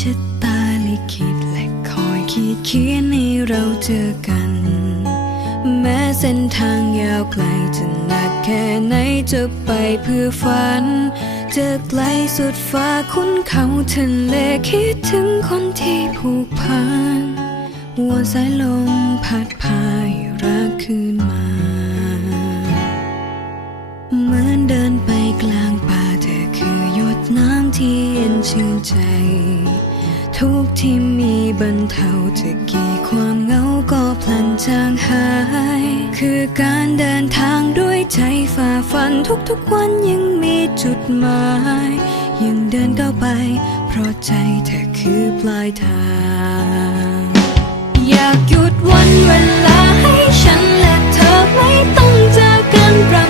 ชะตาลิขิตและคอยขีดเขียนให้เราเจอกัน แม้เส้นทางยาวไกลจะหนักแค่ไหนจะไปเพื่อฝันจะไกลสุดฟ้าคุ้นเขาทะเลคิดถึงคนที่ผูกพันวนสายลมพัดพาให้รักคืนมา เหมือนเดินไปกลางป่าเธอคือหยดน้ำที่เย็นชื่นใจ ที่มีบรรเทาจะกี่ความเหงาก็พลันจางหาย คือการเดินทางด้วยใจฝ่าฟันทุกๆวันยังมีจุดหมาย ยังเดินก้าวไป เพราะใจเธอคือปลายทาง อยากหยุดวันเวลาให้ฉันและเธอไม่ต้องเจอกันรำ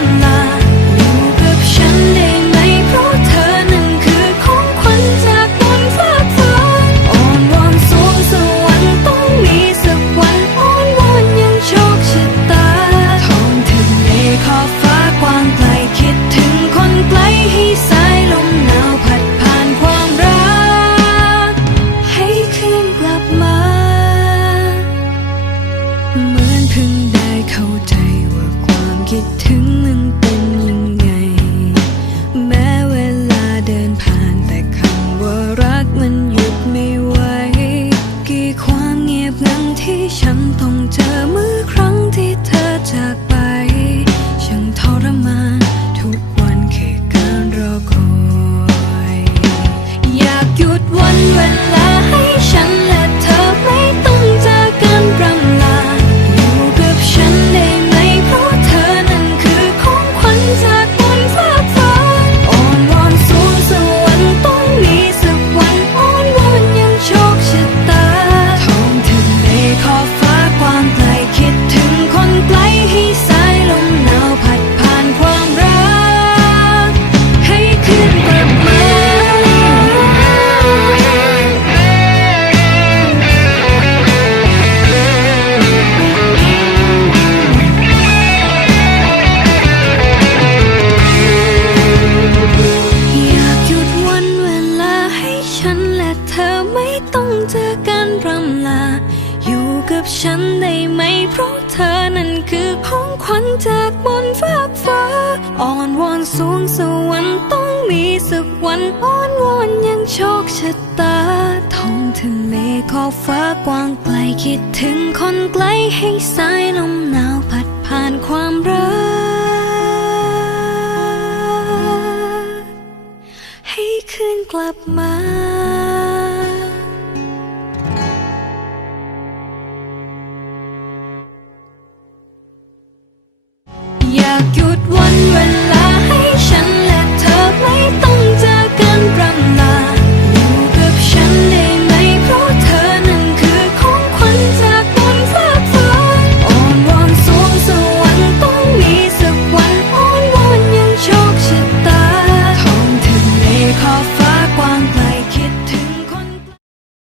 ต้องเจอกันรำลา อยู่กับฉันได้ไหม เพราะเธอนั้นคือของขวัญจากบนฟ้ากฟ้า อ่อนวอนสูงสวรรค์ต้องมีสักวันอ่อนวอนยังโชคชะตาท้องทะเลขอบฟ้ากว้างไกลคิดถึงคนไกลให้สายลมหนาวพัดผ่านความรัก ให้คืนกลับมา